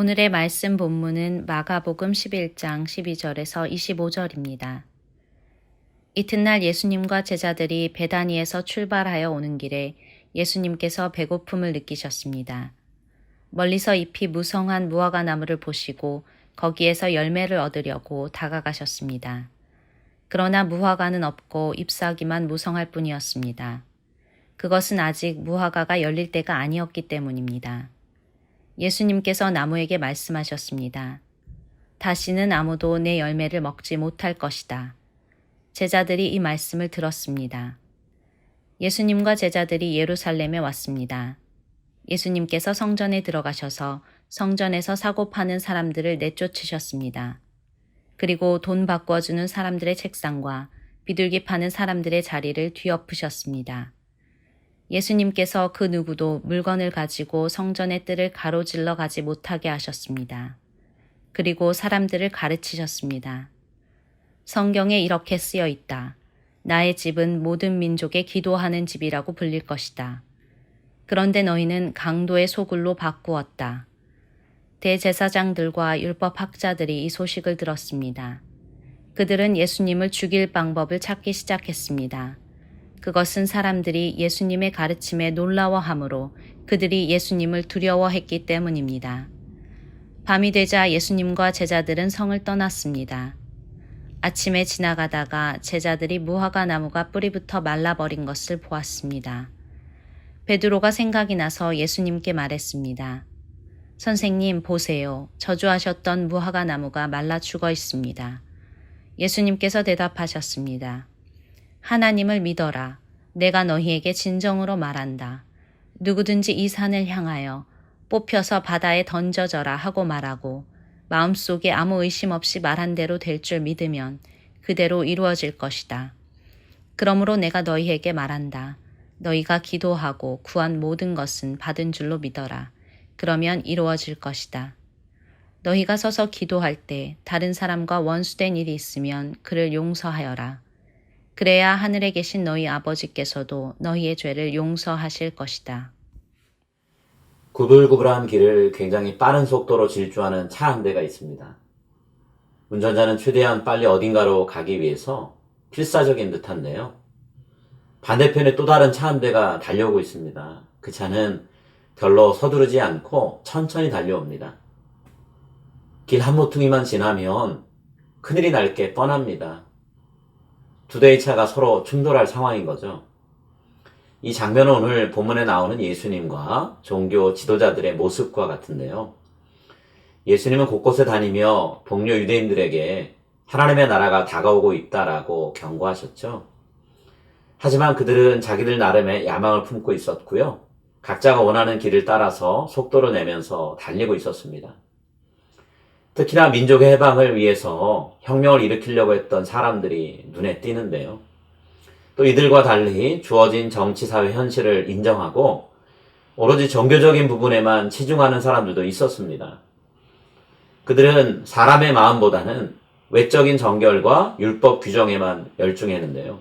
오늘의 말씀 본문은 마가복음 11장 12절에서 25절입니다. 이튿날 예수님과 제자들이 베다니에서 출발하여 오는 길에 예수님께서 배고픔을 느끼셨습니다. 멀리서 잎이 무성한 무화과 나무를 보시고 거기에서 열매를 얻으려고 다가가셨습니다. 그러나 무화과는 없고 잎사귀만 무성할 뿐이었습니다. 그것은 아직 무화과가 열릴 때가 아니었기 때문입니다. 예수님께서 나무에게 말씀하셨습니다. 다시는 아무도 내 열매를 먹지 못할 것이다. 제자들이 이 말씀을 들었습니다. 예수님과 제자들이 예루살렘에 왔습니다. 예수님께서 성전에 들어가셔서 성전에서 사고 파는 사람들을 내쫓으셨습니다. 그리고 돈 바꿔주는 사람들의 책상과 비둘기 파는 사람들의 자리를 뒤엎으셨습니다. 예수님께서 그 누구도 물건을 가지고 성전의 뜰을 가로질러 가지 못하게 하셨습니다. 그리고 사람들을 가르치셨습니다. 성경에 이렇게 쓰여 있다. 나의 집은 모든 민족의 기도하는 집이라고 불릴 것이다. 그런데 너희는 강도의 소굴로 바꾸었다. 대제사장들과 율법학자들이 이 소식을 들었습니다. 그들은 예수님을 죽일 방법을 찾기 시작했습니다. 그것은 사람들이 예수님의 가르침에 놀라워하므로 그들이 예수님을 두려워했기 때문입니다. 밤이 되자 예수님과 제자들은 성을 떠났습니다. 아침에 지나가다가 제자들이 무화과 나무가 뿌리부터 말라버린 것을 보았습니다. 베드로가 생각이 나서 예수님께 말했습니다. 선생님, 보세요. 저주하셨던 무화과 나무가 말라 죽어 있습니다. 예수님께서 대답하셨습니다. 하나님을 믿어라. 내가 너희에게 진정으로 말한다. 누구든지 이 산을 향하여 뽑혀서 바다에 던져져라 하고 말하고 마음속에 아무 의심 없이 말한 대로 될 줄 믿으면 그대로 이루어질 것이다. 그러므로 내가 너희에게 말한다. 너희가 기도하고 구한 모든 것은 받은 줄로 믿어라. 그러면 이루어질 것이다. 너희가 서서 기도할 때 다른 사람과 원수된 일이 있으면 그를 용서하여라. 그래야 하늘에 계신 너희 아버지께서도 너희의 죄를 용서하실 것이다. 구불구불한 길을 굉장히 빠른 속도로 질주하는 차 한 대가 있습니다. 운전자는 최대한 빨리 어딘가로 가기 위해서 필사적인 듯한데요. 반대편에 또 다른 차 한 대가 달려오고 있습니다. 그 차는 별로 서두르지 않고 천천히 달려옵니다. 길 한 모퉁이만 지나면 큰일이 날 게 뻔합니다. 두 대의 차가 서로 충돌할 상황인 거죠. 이 장면은 오늘 본문에 나오는 예수님과 종교 지도자들의 모습과 같은데요. 예수님은 곳곳에 다니며 동료 유대인들에게 하나님의 나라가 다가오고 있다라고 경고하셨죠. 하지만 그들은 자기들 나름의 야망을 품고 있었고요. 각자가 원하는 길을 따라서 속도를 내면서 달리고 있었습니다. 특히나 민족의 해방을 위해서 혁명을 일으키려고 했던 사람들이 눈에 띄는데요. 또 이들과 달리 주어진 정치사회 현실을 인정하고 오로지 종교적인 부분에만 치중하는 사람들도 있었습니다. 그들은 사람의 마음보다는 외적인 정결과 율법 규정에만 열중했는데요.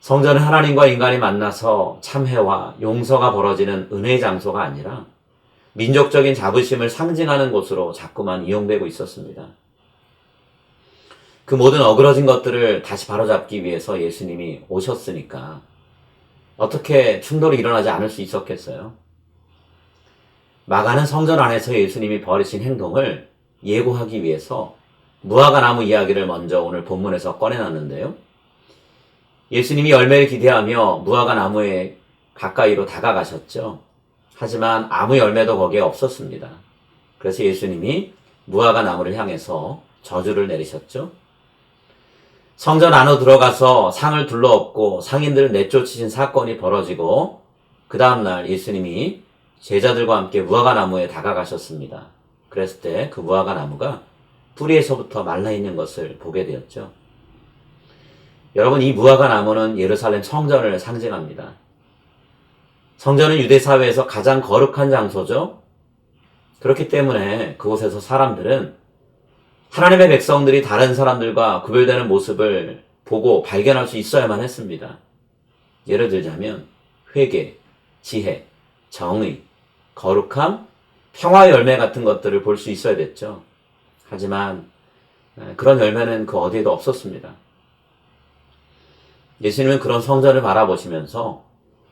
성전은 하나님과 인간이 만나서 참회와 용서가 벌어지는 은혜의 장소가 아니라 민족적인 자부심을 상징하는 곳으로 자꾸만 이용되고 있었습니다. 그 모든 어그러진 것들을 다시 바로잡기 위해서 예수님이 오셨으니까 어떻게 충돌이 일어나지 않을 수 있었겠어요? 마가는 성전 안에서 예수님이 벌이신 행동을 예고하기 위해서 무화과 나무 이야기를 먼저 오늘 본문에서 꺼내놨는데요. 예수님이 열매를 기대하며 무화과 나무에 가까이로 다가가셨죠. 하지만 아무 열매도 거기에 없었습니다. 그래서 예수님이 무화과 나무를 향해서 저주를 내리셨죠. 성전 안으로 들어가서 상을 둘러엎고 상인들을 내쫓으신 사건이 벌어지고 그 다음날 예수님이 제자들과 함께 무화과 나무에 다가가셨습니다. 그랬을 때 그 무화과 나무가 뿌리에서부터 말라있는 것을 보게 되었죠. 여러분, 이 무화과 나무는 예루살렘 성전을 상징합니다. 성전은 유대 사회에서 가장 거룩한 장소죠. 그렇기 때문에 그곳에서 사람들은 하나님의 백성들이 다른 사람들과 구별되는 모습을 보고 발견할 수 있어야만 했습니다. 예를 들자면 회개, 지혜, 정의, 거룩함, 평화의 열매 같은 것들을 볼 수 있어야 됐죠. 하지만 그런 열매는 그 어디에도 없었습니다. 예수님은 그런 성전을 바라보시면서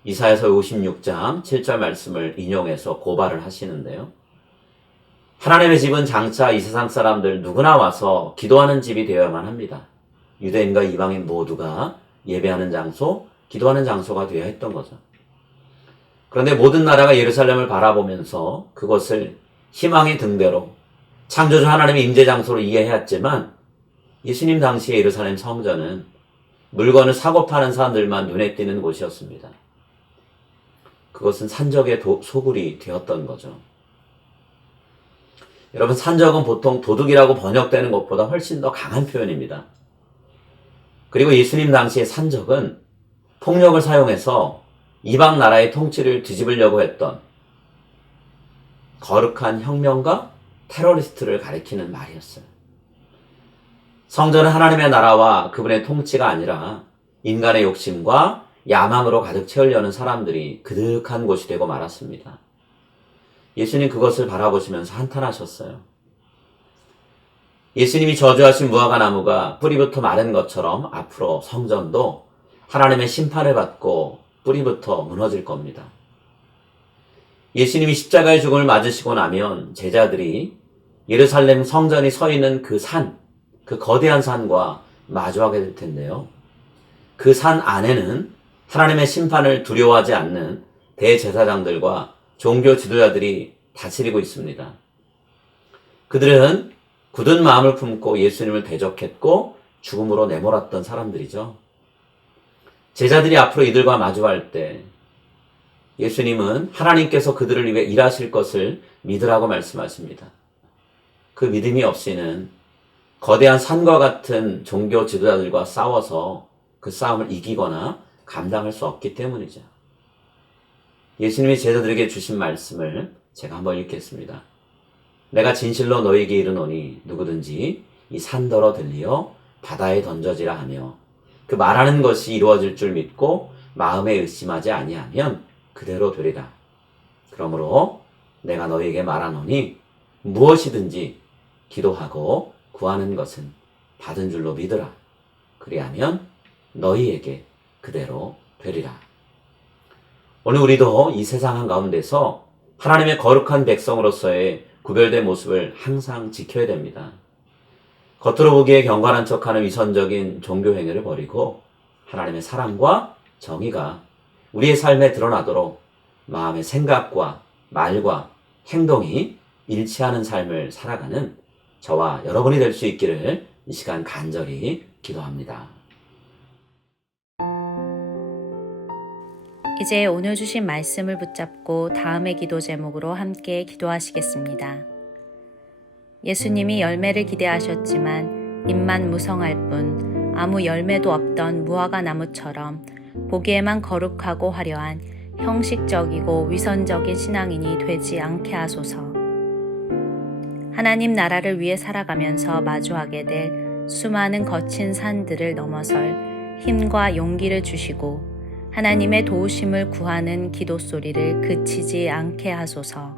이사야서 56장 7절 말씀을 인용해서 고발을 하시는데요. 하나님의 집은 장차 이 세상 사람들 누구나 와서 기도하는 집이 되어야만 합니다. 유대인과 이방인 모두가 예배하는 장소, 기도하는 장소가 되어야 했던 거죠. 그런데 모든 나라가 예루살렘을 바라보면서 그것을 희망의 등대로 창조주 하나님의 임재 장소로 이해했지만 예수님 당시의 예루살렘 성전은 물건을 사고 파는 사람들만 눈에 띄는 곳이었습니다. 그것은 산적의 소굴이 되었던 거죠. 여러분, 산적은 보통 도둑이라고 번역되는 것보다 훨씬 더 강한 표현입니다. 그리고 예수님 당시의 산적은 폭력을 사용해서 이방 나라의 통치를 뒤집으려고 했던 거룩한 혁명가 테러리스트를 가리키는 말이었어요. 성전은 하나님의 나라와 그분의 통치가 아니라 인간의 욕심과 야망으로 가득 채우려는 사람들이 그득한 곳이 되고 말았습니다. 예수님 그것을 바라보시면서 한탄하셨어요. 예수님이 저주하신 무화과 나무가 뿌리부터 마른 것처럼 앞으로 성전도 하나님의 심판을 받고 뿌리부터 무너질 겁니다. 예수님이 십자가의 죽음을 맞으시고 나면 제자들이 예루살렘 성전이 서 있는 그 산, 그 거대한 산과 마주하게 될 텐데요. 그 산 안에는 하나님의 심판을 두려워하지 않는 대제사장들과 종교 지도자들이 다스리고 있습니다. 그들은 굳은 마음을 품고 예수님을 대적했고 죽음으로 내몰았던 사람들이죠. 제자들이 앞으로 이들과 마주할 때 예수님은 하나님께서 그들을 위해 일하실 것을 믿으라고 말씀하십니다. 그 믿음이 없이는 거대한 산과 같은 종교 지도자들과 싸워서 그 싸움을 이기거나 감당할 수 없기 때문이죠. 예수님이 제자들에게 주신 말씀을 제가 한번 읽겠습니다. 내가 진실로 너희에게 이르노니 누구든지 이 산더러 들리어 바다에 던져지라 하며 그 말하는 것이 이루어질 줄 믿고 마음에 의심하지 아니하면 그대로 되리라. 그러므로 내가 너희에게 말하노니 무엇이든지 기도하고 구하는 것은 받은 줄로 믿으라. 그리하면 너희에게 그대로 되리라. 오늘 우리도 이 세상 한가운데서 하나님의 거룩한 백성으로서의 구별된 모습을 항상 지켜야 됩니다. 겉으로 보기에 경건한 척하는 위선적인 종교 행위를 버리고 하나님의 사랑과 정의가 우리의 삶에 드러나도록 마음의 생각과 말과 행동이 일치하는 삶을 살아가는 저와 여러분이 될 수 있기를 이 시간 간절히 기도합니다. 이제 오늘 주신 말씀을 붙잡고 다음의 기도 제목으로 함께 기도하시겠습니다. 예수님이 열매를 기대하셨지만 잎만 무성할 뿐 아무 열매도 없던 무화과 나무처럼 보기에만 거룩하고 화려한 형식적이고 위선적인 신앙인이 되지 않게 하소서. 하나님 나라를 위해 살아가면서 마주하게 될 수많은 거친 산들을 넘어설 힘과 용기를 주시고 하나님의 도우심을 구하는 기도 소리를 그치지 않게 하소서.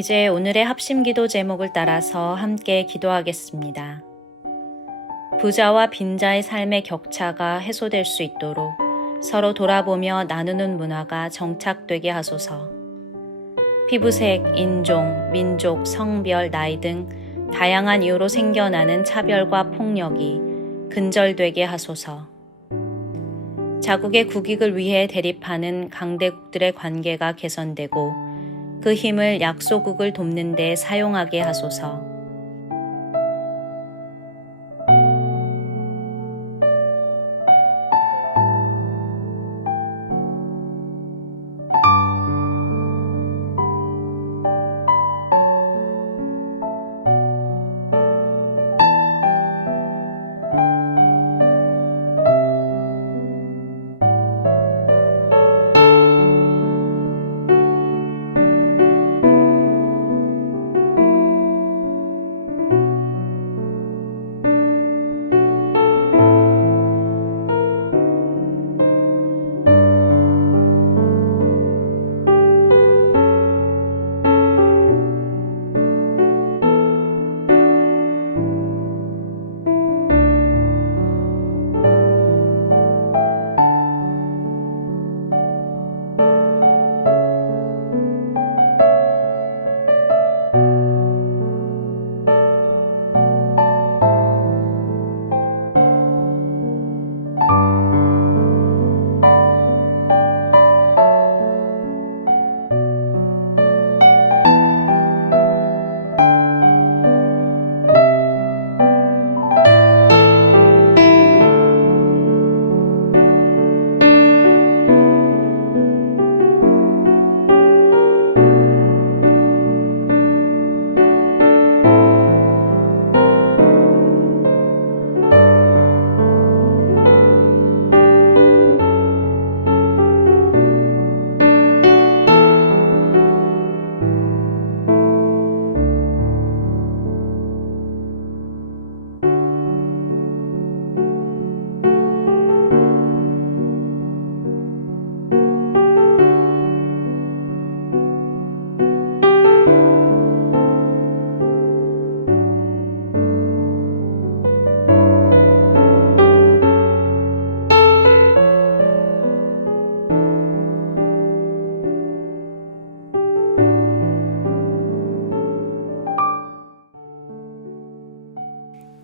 이제 오늘의 합심기도 제목을 따라서 함께 기도하겠습니다. 부자와 빈자의 삶의 격차가 해소될 수 있도록 서로 돌아보며 나누는 문화가 정착되게 하소서. 피부색, 인종, 민족, 성별, 나이 등 다양한 이유로 생겨나는 차별과 폭력이 근절되게 하소서. 자국의 국익을 위해 대립하는 강대국들의 관계가 개선되고 그 힘을 약소국을 돕는 데 사용하게 하소서.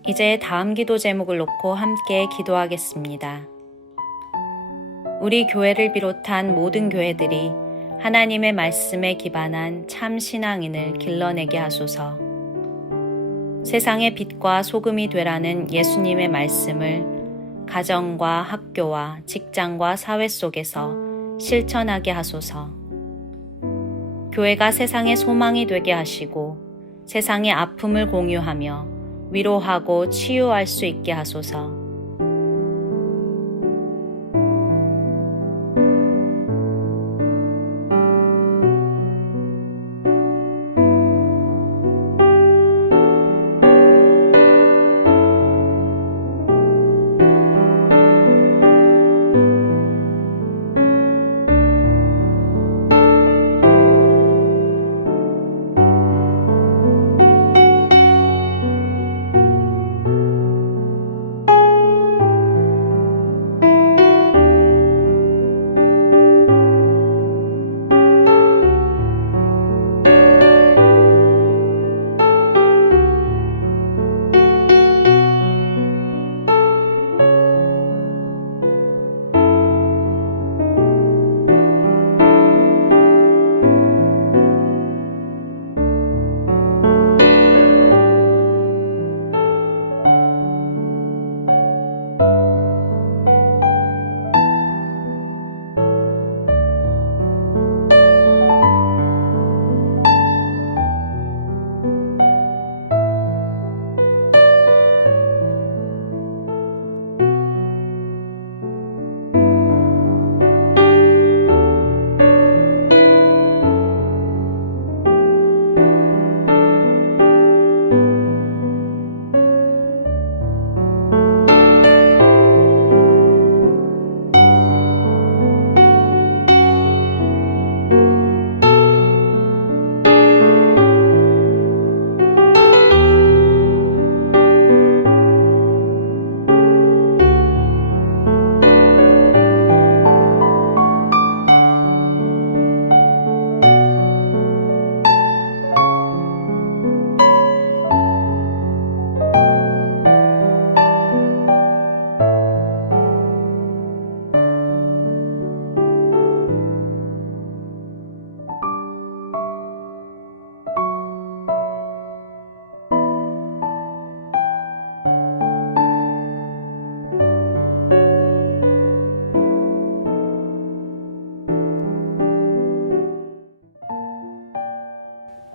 이제 다음 기도 제목을 놓고 함께 기도하겠습니다. 우리 교회를 비롯한 모든 교회들이 하나님의 말씀에 기반한 참 신앙인을 길러내게 하소서. 세상의 빛과 소금이 되라는 예수님의 말씀을 가정과 학교와 직장과 사회 속에서 실천하게 하소서. 교회가 세상의 소망이 되게 하시고 세상의 아픔을 공유하며 위로하고 치유할 수 있게 하소서.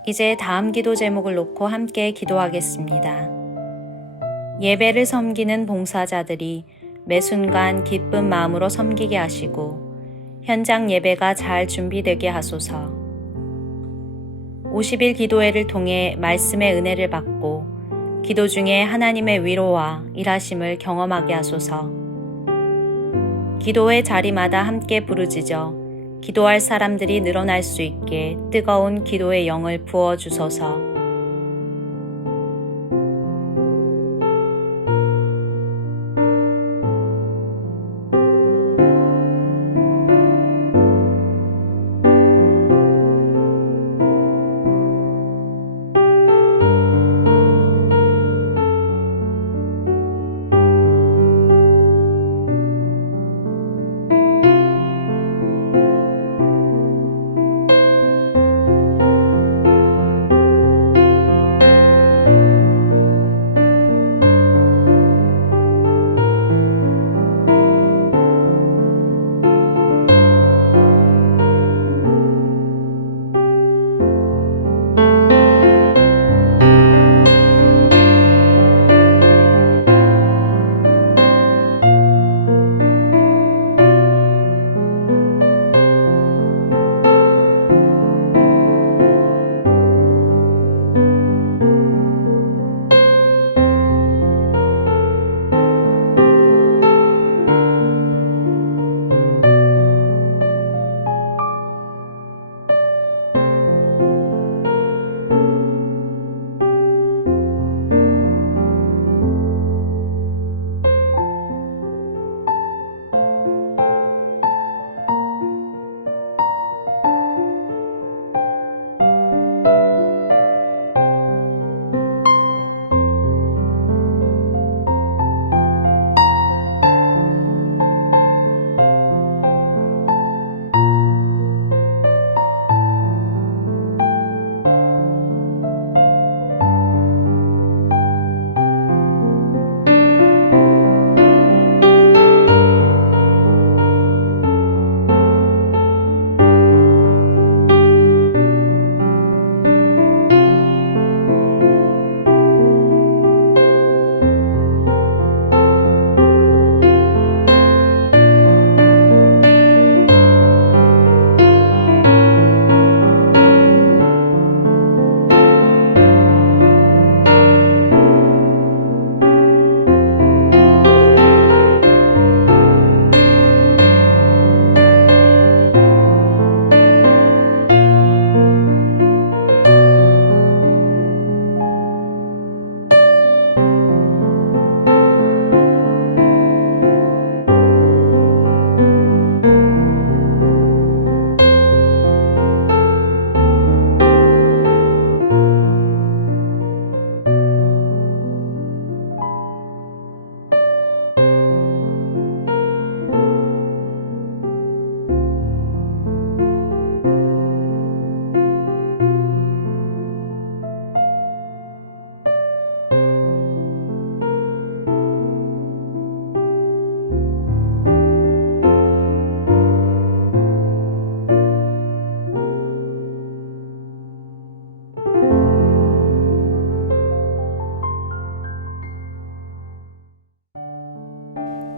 이제 다음 기도 제목을 놓고 함께 기도하겠습니다. 예배를 섬기는 봉사자들이 매 순간 기쁜 마음으로 섬기게 하시고 현장 예배가 잘 준비되게 하소서. 50일 기도회를 통해 말씀의 은혜를 받고 기도 중에 하나님의 위로와 일하심을 경험하게 하소서. 기도회 자리마다 함께 부르짖어 기도할 사람들이 늘어날 수 있게 뜨거운 기도의 영을 부어주소서.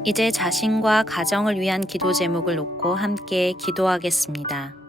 이제 자신과 가정을 위한 기도 제목을 놓고 함께 기도하겠습니다.